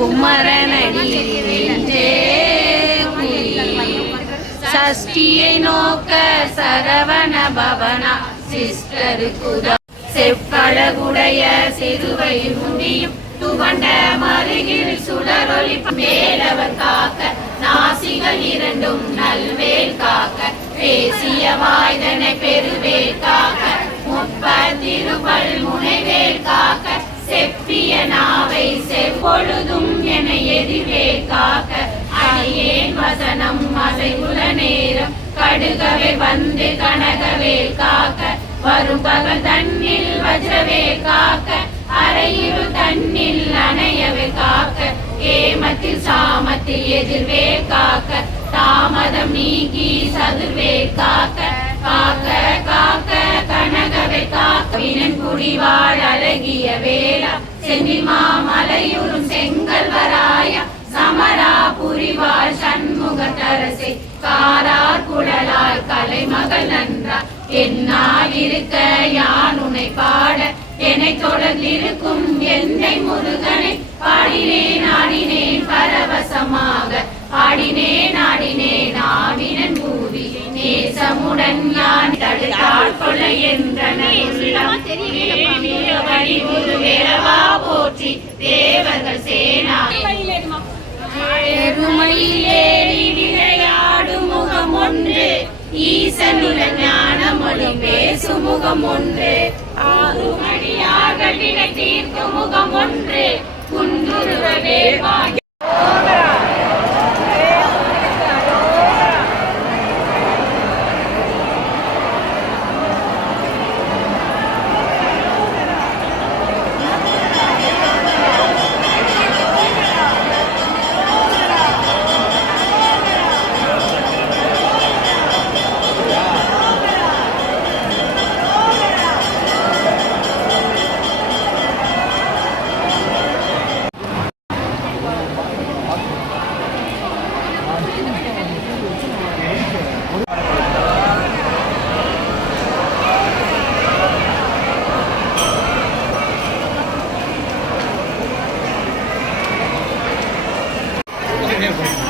குமரனடி நெஞ்சே சஷ்டியை நோக்க சரவண பவனா சிஸ்டருக்குத செப்பழகுடைய சிறுவை முந்தியும் துவண்ட மருகில் சுடரொளி மேலவர் காக்க நாசிகள் இரண்டும் நல்வேல் காக்க பேசிய வாய்தனை பெருவேல் காக்க முப்பத்திருவள் முனைவேல் காக்க செப்பிய நாவை செப்பொழுதும் என எதிர்வேல் காக்க அடியேன் வசனம் அசைகுல நேரம் கடுகவே வந்து கனகவேல் காக்க வரும் பகல் தன்னில் வஜ்ரவேல் காக்க அறையிரு தன்னில் அணையவே காக்க ஏமத்தில் சாமத்தில் எதிர்வேல் காக்க தாமதம் நீக்கி சதுர்வேல் காக்க காக்க காக்க கனகவே காக்க வினன் குடிவாழ் அழகிய வேளா சென்னிமா மலையுறும் செங்கல் வராயா சமரா புரிவாள் சண்முகத்தரசை காரார் குழலாய் கலைமகள் நன்றா என்னால் இருக்க யான் உனை பாட என்னை தொடர்ந்திருக்கும் எந்தை முருகனை பாடினேன் ஆடினேன் பரவசமாக ஆடினேன் ஆடினேன் ஆவினன் பூவி நேசமுடன் யான் தடுத்தாள் கொள்ள என்றனை வேலவா போற்றி தேவர்கள் சேனா எருமையிலேறி விளையாடும் முகம் ஒன்று ஈசனுடன் ஞானமொழி பேசும் முகம் ஒன்று ஆறுமணியார்கள் வினை தீர்க்கும் முகம் ஒன்று குன்றுருவவே Yeah.